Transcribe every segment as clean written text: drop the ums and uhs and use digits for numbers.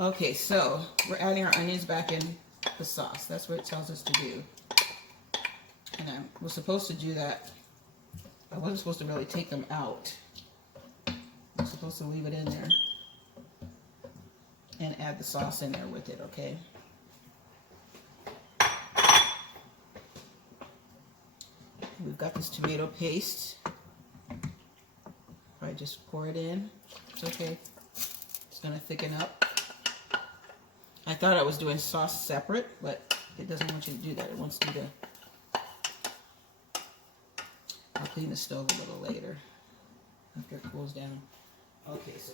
Okay, so we're adding our onions back in the sauce. That's what it tells us to do. And I was supposed to do that. I wasn't supposed to really take them out. I'm supposed to leave it in there and add the sauce in there with it, okay? We've got this tomato paste. If I just pour it in, it's okay. It's gonna thicken up. I thought I was doing sauce separate, but it doesn't want you to do that. It wants you to... I'll clean the stove a little later after it cools down. Okay, so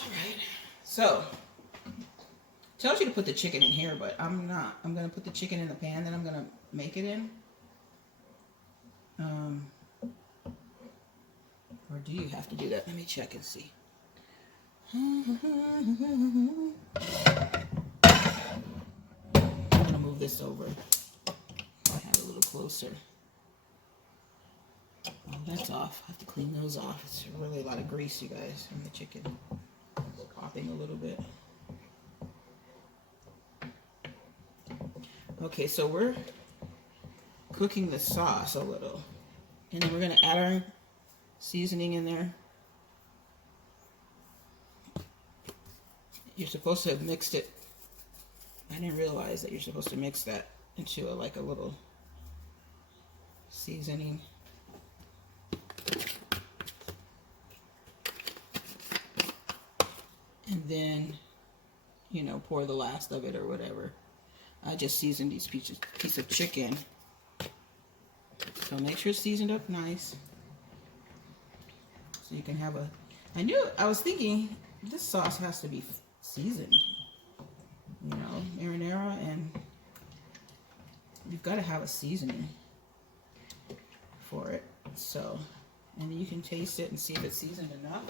alright. So it tells you to put the chicken in here, but I'm not. I'm gonna put the chicken in the pan that I'm gonna make it in. Or do you have to do that? Let me check and see. I'm gonna move this over. I have it a little closer. Oh, that's off. I have to clean those off. It's really a lot of grease, you guys, from the chicken. It's popping a little bit. Okay, so we're cooking the sauce a little. And then we're going to add our seasoning in there. You're supposed to have mixed it. I didn't realize that you're supposed to mix that into like a little seasoning. And then, you know, pour the last of it or whatever. I just seasoned these piece of chicken. So make sure it's seasoned up nice. So you can have a... I was thinking, this sauce has to be seasoned. You know, marinara, and you've got to have a seasoning for it. So, and you can taste it and see if it's seasoned enough.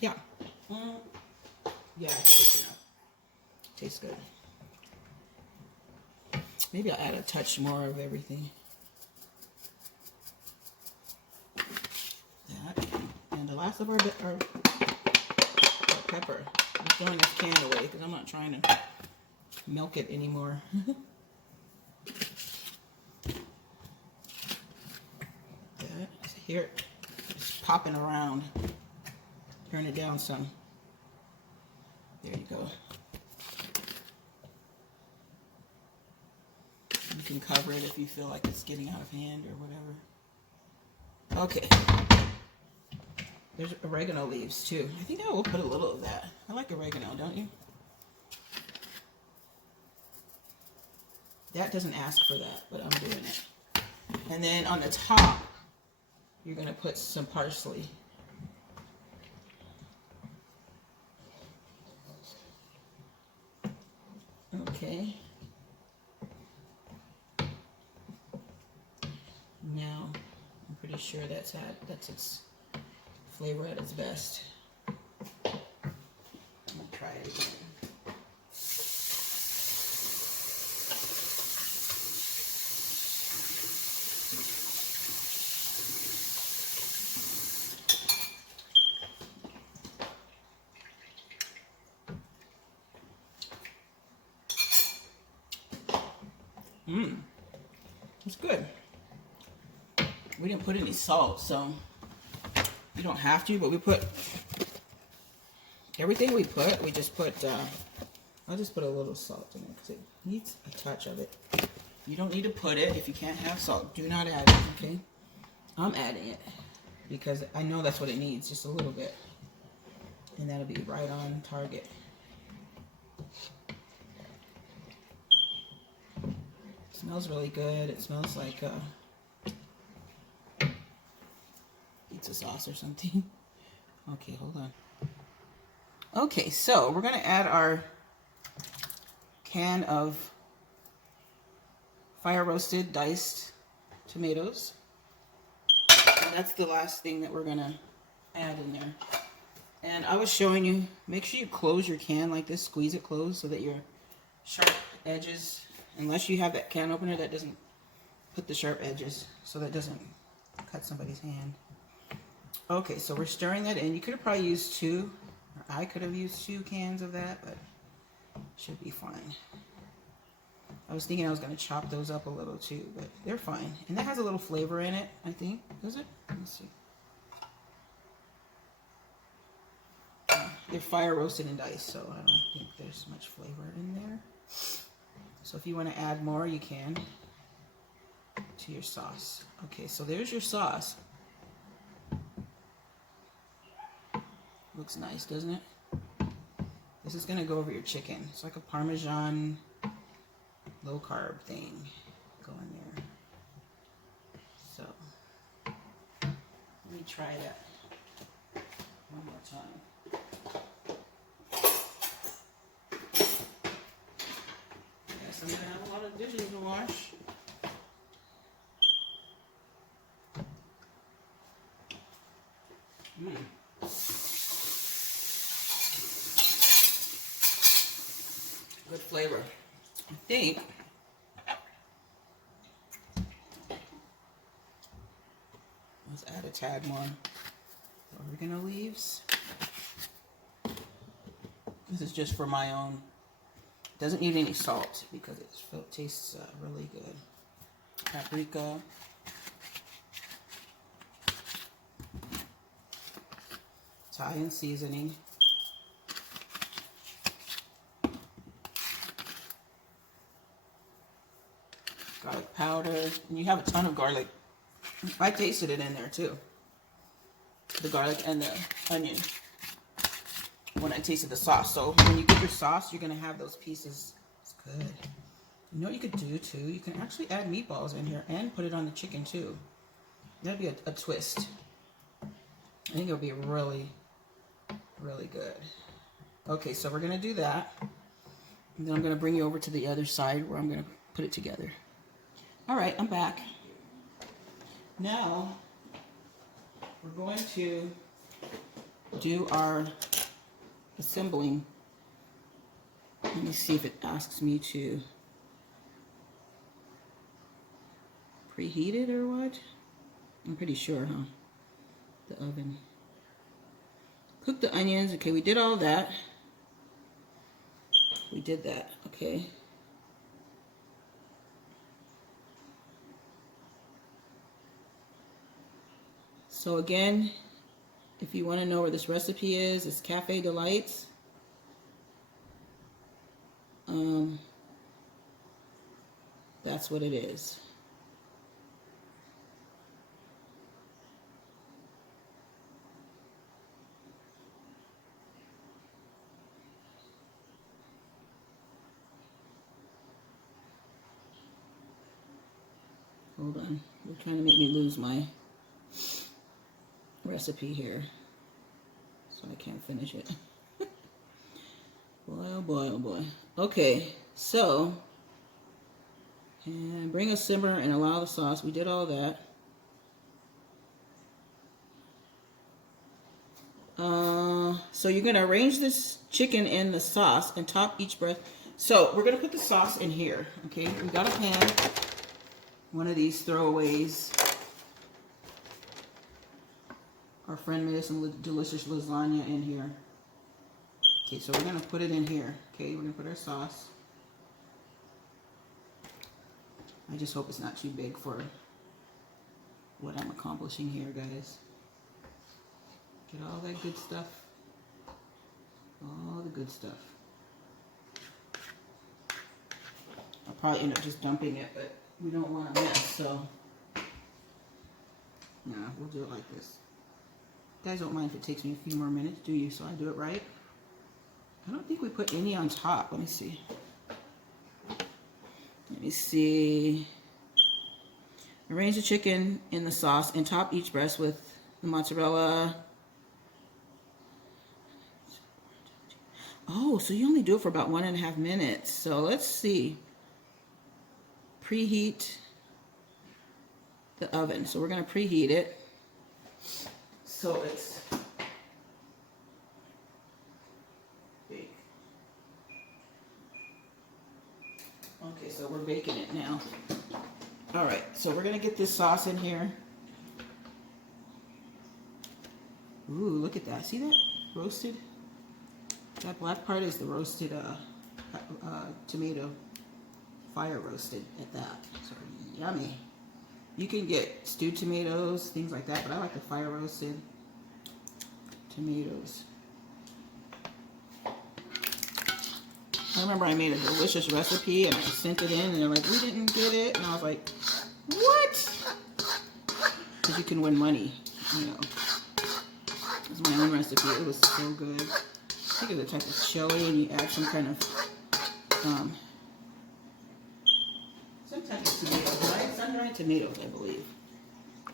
Yeah. Yeah, I think it's enough. Tastes good. Maybe I'll add a touch more of everything. That. And the last of our pepper. I'm throwing this can away because I'm not trying to milk it anymore. That. Here, it's popping around. Turn it down some. There you go. You can cover it if you feel like it's getting out of hand or whatever. Okay. There's oregano leaves too. I think I will put a little of that. I like oregano, don't you? That doesn't ask for that, but I'm doing it. And then on the top, you're going to put some parsley. Okay. Now, I'm pretty sure that's its flavor at its best. I'm gonna try it again. It's good. We didn't put any salt, so you don't have to, but we put everything we put, we just put, I'll just put a little salt in it because it needs a touch of it. You don't need to put it if you can't have salt. Do not add it, okay? I'm adding it because I know that's what it needs, just a little bit. And that'll be right on target. It smells really good. It smells like pizza sauce or something. Okay, hold on. Okay, so we're going to add our can of fire roasted diced tomatoes. And that's the last thing that we're going to add in there. And I was showing you, make sure you close your can like this, squeeze it closed so that your sharp edges Unless you have that can opener that doesn't put the sharp edges, so that doesn't cut somebody's hand. Okay, so we're stirring that in. You could have probably used 2, or I could have used 2 cans of that, but should be fine. I was thinking I was going to chop those up a little too, but they're fine. And that has a little flavor in it, I think. Does it? Let me see. They're fire roasted and diced, so I don't think there's much flavor in there. So if you want to add more, you can to your sauce. Okay, so there's your sauce. Looks nice, doesn't it? This is going to go over your chicken. It's like a Parmesan low carb thing going there. So let me try that one more time. Yes, I'm going to have a lot of dishes to wash. Good flavor. I think let's add a tad more oregano leaves. This is just for my own. It doesn't need any salt because it tastes really good. Paprika. Italian seasoning. Garlic powder. And you have a ton of garlic. I tasted it in there too. The garlic and the onion. When I tasted the sauce. So when you get your sauce, you're going to have those pieces. It's good. You know what you could do too? You can actually add meatballs in here and put it on the chicken too. That'd be a twist. I think it'll be really, really good. Okay, so we're going to do that. And then I'm going to bring you over to the other side where I'm going to put it together. All right, I'm back. Now, we're going to do our assembling. Let me see if it asks me to preheat it or what. I'm pretty sure, huh? The oven. Cook the onions. Okay, we did all that. We did that, okay. So again, if you want to know where this recipe is, it's Cafe Delights. That's what it is. Hold on, you're trying to make me lose my recipe here, so I can't finish it. Boy, oh boy, oh boy. Okay, so, and bring a simmer and allow the sauce. We did all that. So you're going to arrange this chicken in the sauce and top each breath. So we're going to put the sauce in here, okay? We got a pan, one of these throwaways. Our friend made us some delicious lasagna in here. Okay, so we're going to put it in here. Okay, we're going to put our sauce. I just hope it's not too big for what I'm accomplishing here, guys. Get all that good stuff. All the good stuff. I'll probably end up just dumping it, but we don't want to mess, so nah, we'll do it like this. You guys don't mind if it takes me a few more minutes, do you? So I do it right. I don't think we put any on top. Let me see. Let me see. Arrange the chicken in the sauce and top each breast with the mozzarella. Oh, so you only do it for about 1.5 minutes. So let's see. Preheat the oven. So we're going to preheat it. So it's big. Okay, so we're baking it now. All right, so we're gonna get this sauce in here. Ooh, look at that. See that? Roasted. That black part is the roasted tomato. Fire roasted at that. So yummy. You can get stewed tomatoes, things like that, but I like the fire roasted tomatoes. I remember I made a delicious recipe and I sent it in and they're like, we didn't get it. And I was like, what? Because you can win money, you know. It was my own recipe. It was so good. I think it's a type of chili and you add some kind of tomatoes, sun-dried tomatoes, I believe.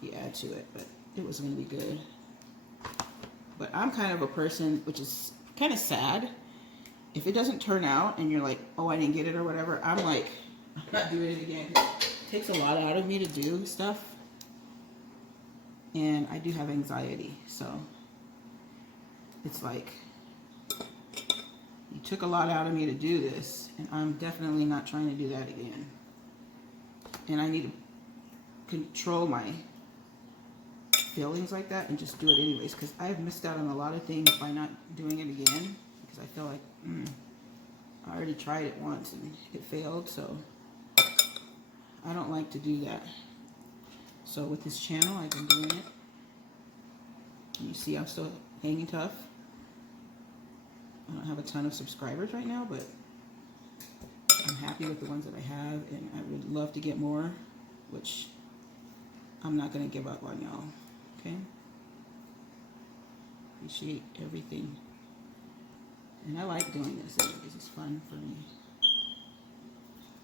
You add to it, but it was going to be good. But I'm kind of a person, which is kind of sad. If it doesn't turn out and you're like, oh, I didn't get it or whatever, I'm like, I'm not doing it again. It takes a lot out of me to do stuff. And I do have anxiety, so it's like, you took a lot out of me to do this, and I'm definitely not trying to do that again. And I need to control my feelings like that and just do it anyways, because I've missed out on a lot of things by not doing it again, because I feel like I already tried it once and it failed, so I don't like to do that. So with this channel, I've been doing it. And you see I'm still hanging tough. I don't have a ton of subscribers right now, but I'm happy with the ones that I have, and I would love to get more, which I'm not going to give up on y'all, okay? Appreciate everything. And I like doing this anyways. It's fun for me.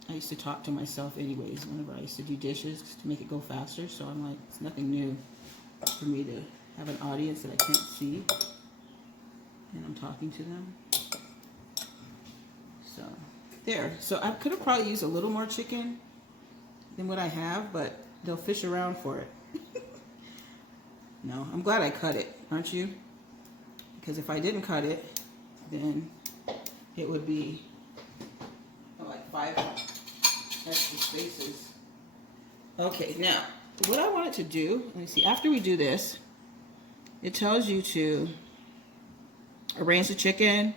I used to talk to myself anyways whenever I used to do dishes to make it go faster, so I'm like, it's nothing new for me to have an audience that I can't see, and I'm talking to them. So there. So I could have probably used a little more chicken than what I have, but they'll fish around for it. No, I'm glad I cut it, aren't you? Because if I didn't cut it, then it would be like 5 extra spaces. Okay, now what I wanted to do, let me see, after we do this, it tells you to arrange the chicken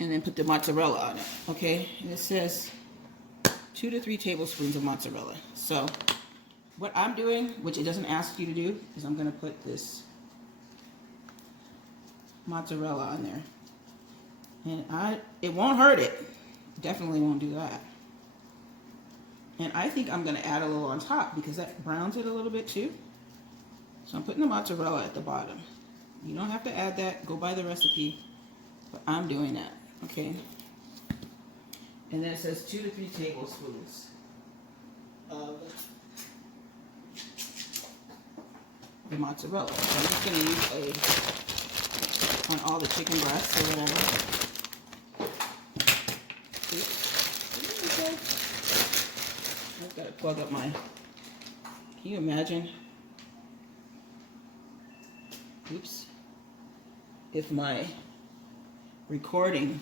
and then put the mozzarella on it, okay? And it says 2 to 3 tablespoons of mozzarella. So what I'm doing, which it doesn't ask you to do, is I'm going to put this mozzarella on there. And it won't hurt it. Definitely won't do that. And I think I'm going to add a little on top because that browns it a little bit too. So I'm putting the mozzarella at the bottom. You don't have to add that. Go by the recipe. But I'm doing that. Okay. And then it says 2 to 3 tablespoons of the mozzarella. So I'm just going to use on all the chicken breasts or whatever. I've got to plug up my, can you imagine? Oops. If my recording,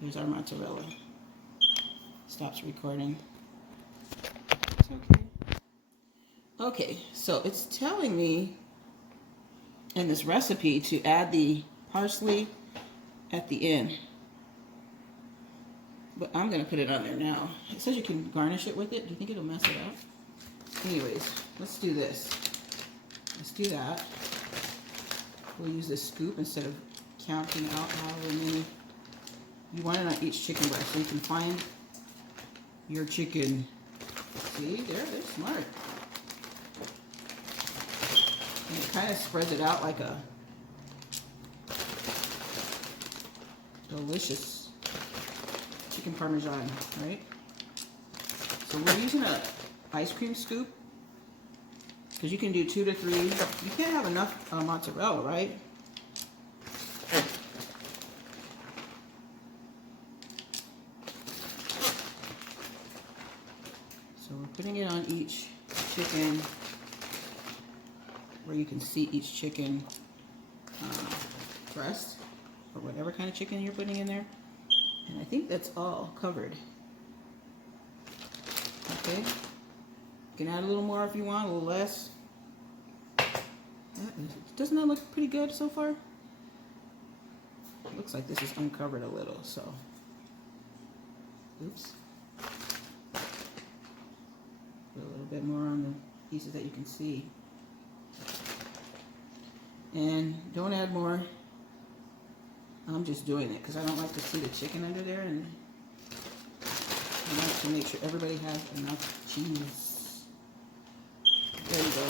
here's our mozzarella, stops recording. It's okay. Okay, so it's telling me in this recipe to add the parsley at the end. But I'm going to put it on there now. It says you can garnish it with it. Do you think it'll mess it up? Anyways, let's do this. Let's do that. We'll use this scoop instead of counting out however many you want it on each chicken breast. So you can find your chicken. See, they're smart. And it kind of spreads it out like a delicious chicken parmesan, right? So we're using an ice cream scoop because you can do 2 to 3. You can't have enough mozzarella, right? So we're putting it on each chicken where you can see each chicken breast. or whatever kind of chicken you're putting in there. And I think that's all covered. Okay. You can add a little more if you want, a little less. Doesn't that look pretty good so far? It looks like this is uncovered a little, so. Oops. Put a little bit more on the pieces that you can see. And don't add more. I'm just doing it because I don't like to see the chicken under there, and I like to make sure everybody has enough cheese. There you go.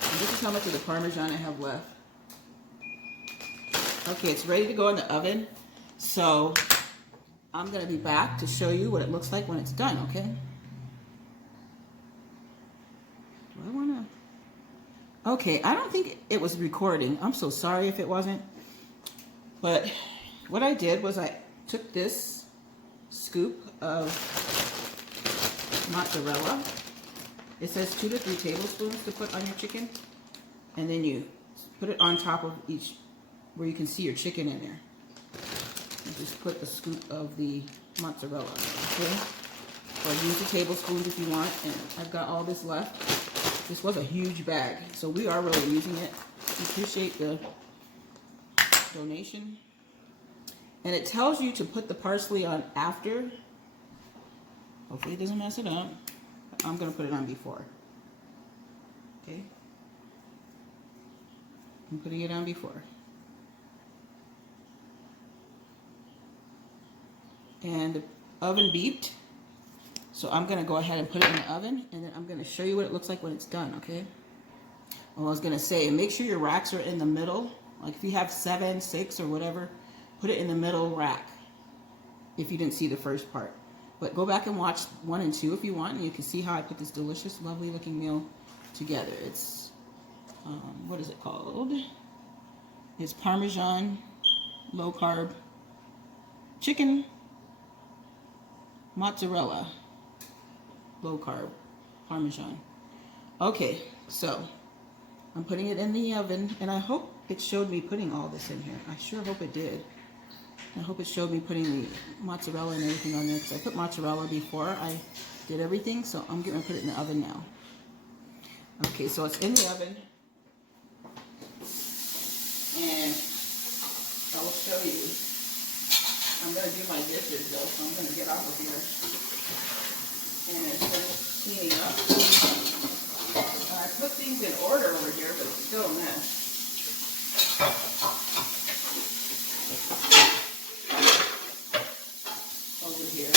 And this is how much of the Parmesan I have left. Okay, it's ready to go in the oven. So I'm going to be back to show you what it looks like when it's done, okay? Do I want to? Okay, I don't think it was recording. I'm so sorry if it wasn't. But what I did was I took this scoop of mozzarella. It says 2 to 3 tablespoons to put on your chicken. And then you put it on top of each, where you can see your chicken in there. And just put a scoop of the mozzarella, okay? Or use the tablespoons if you want. And I've got all this left. This was a huge bag, so we are really using it. We appreciate the donation. And it tells you to put the parsley on after. Hopefully it doesn't mess it up. I'm going to put it on before. Okay? I'm putting it on before. And the oven beeped. So I'm going to go ahead and put it in the oven, and then I'm going to show you what it looks like when it's done, okay? Well, I was going to say, make sure your racks are in the middle. Like if you have 7, 6, or whatever, put it in the middle rack if you didn't see the first part. But go back and watch 1 and 2 if you want, and you can see how I put this delicious, lovely looking meal together. It's, what is it called? It's Parmesan, low carb, chicken, mozzarella. Low carb, Parmesan. Okay, so I'm putting it in the oven, and I hope it showed me putting all this in here. I sure hope it did. I hope it showed me putting the mozzarella and everything on there, because I put mozzarella before I did everything, so I'm going to put it in the oven now. Okay, so it's in the oven, and I will show you. I'm going to do my dishes though, so I'm going to get off of here. And it's finished cleaning up. I put things in order over here, but it's still a mess. Over here.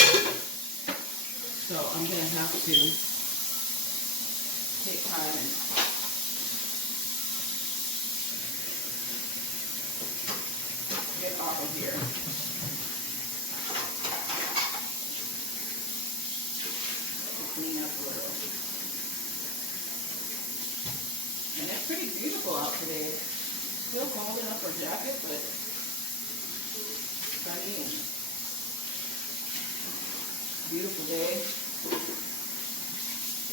So I'm going to have to take time and get off of here. Clean up a little. And it's pretty beautiful out today. Still cold enough for a jacket, but sunny and beautiful day.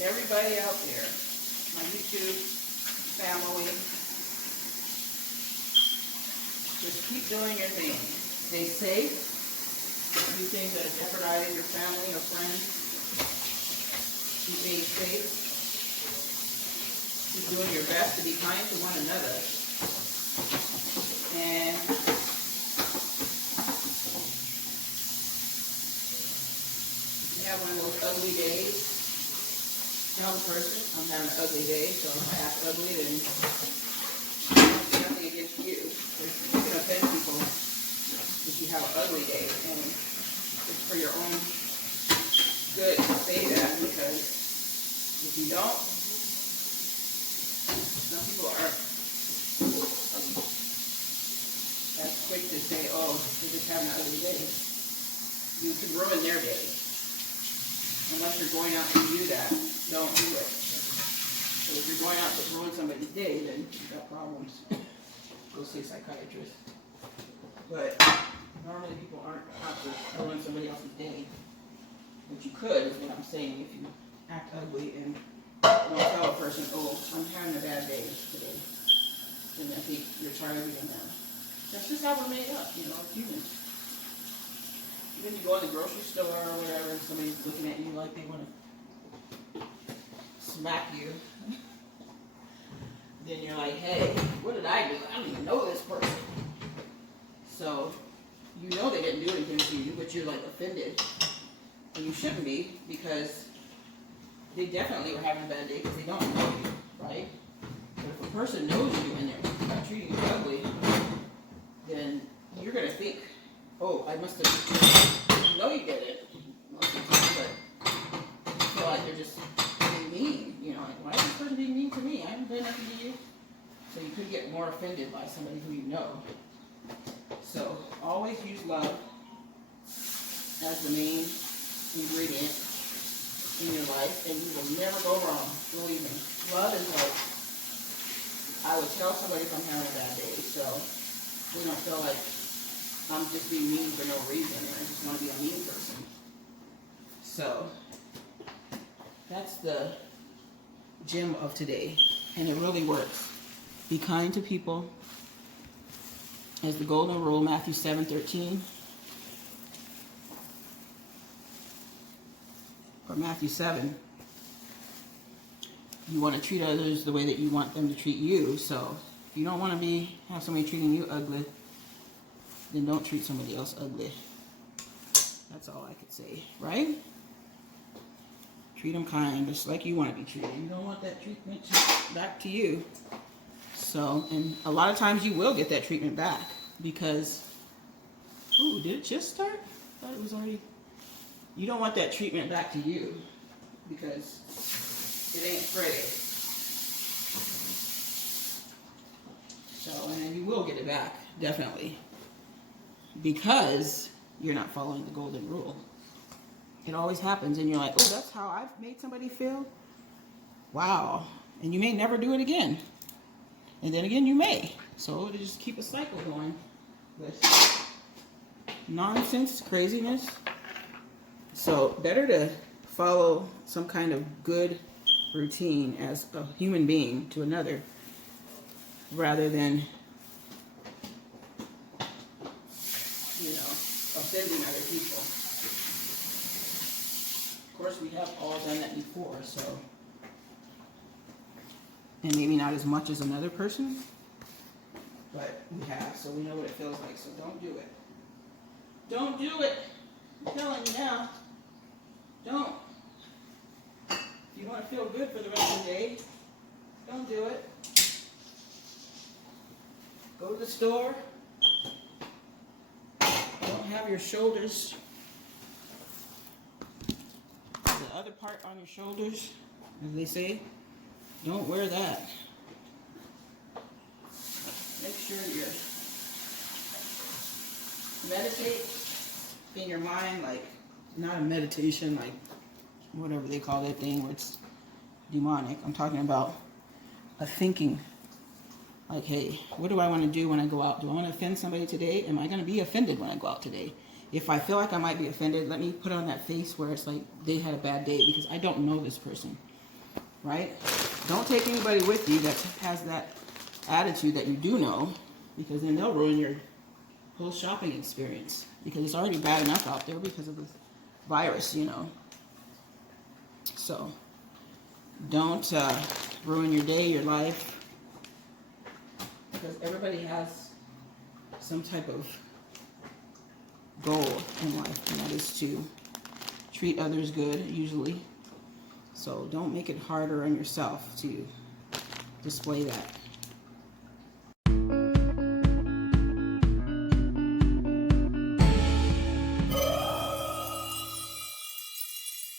Everybody out there, my YouTube family, just keep doing your thing. Stay safe. Do things that are jeopardizing your family or friends. Keep being safe. Keep doing your best to be kind to one another. And if you have one of those ugly days, tell the person, I'm having an ugly day, so if I act ugly, then it's nothing against you. You can offend people if you have an ugly day, and it's for your own good to say that, because if you don't, some people are as quick to say, oh, you're just having an ugly day. You can ruin their day. Unless you're going out to do that, don't do it. So if you're going out to ruin somebody's day, then you've got problems. Go see a psychiatrist. But normally people aren't out to ruin somebody else's day. But you could, is what I'm saying, if you act ugly and don't tell a person, oh, I'm having a bad day today. Then I think you're targeting them. That's just how we're made up, you know, as humans. Even you go in the grocery store or whatever, and somebody's looking at you like they want to smack you. Then you're like, hey, what did I do? I don't even know this person. So, you know they didn't do anything to you, but you're like offended. And you shouldn't be, because they definitely were having a bad day because they don't know you, right? But if a person knows you and they're treating you ugly, then you're going to think, oh, I must have, you know you did it, most of the time, but you feel like they're just being mean. You know, like, why is this person being mean to me? I haven't done nothing to you. So you could get more offended by somebody who you know. So always use love as the main ingredient in your life, and you will never go wrong. Believe me. Love is like, I would tell somebody if I'm having a bad day, so we don't feel like I'm just being mean for no reason, and I just want to be a mean person. So that's the gem of today, and it really works. Be kind to people. As the golden rule, Matthew 7:13. Or Matthew 7. You want to treat others the way that you want them to treat you. So if you don't want to have somebody treating you ugly, then don't treat somebody else ugly. That's all I could say, right? Treat them kind, just like you want to be treated. You don't want that treatment back to you. So, and a lot of times you will get that treatment back because, ooh, did it just start? I thought it was already. You don't want that treatment back to you because it ain't pretty. So, and then you will get it back, definitely. Because you're not following the golden rule. It always happens and you're like, oh, that's how I've made somebody feel? Wow. And you may never do it again. And then again, you may. So to just keep a cycle going with nonsense, craziness. So better to follow some kind of good routine as a human being to another rather than, you know, offending other people. Of course, we have all done that before, so. And maybe not as much as another person, but we have, so we know what it feels like, so don't do it. Don't do it. I'm telling you now. Don't. If you want to feel good for the rest of the day, don't do it. Go to the store. Don't have your shoulders, the other part on your shoulders, as they say. Don't wear that. Make sure you meditate in your mind, like not a meditation, like whatever they call that thing where it's demonic. I'm talking about a thinking. Like, hey, what do I want to do when I go out? Do I want to offend somebody today? Am I going to be offended when I go out today? If I feel like I might be offended, let me put on that face where it's like they had a bad day because I don't know this person. Right? Don't take anybody with you that has that attitude that you do know, because then they'll ruin your whole shopping experience, because it's already bad enough out there because of the virus, you know. So don't ruin your day, your life, because everybody has some type of goal in life, and that is to treat others good, usually. So don't make it harder on yourself to display that.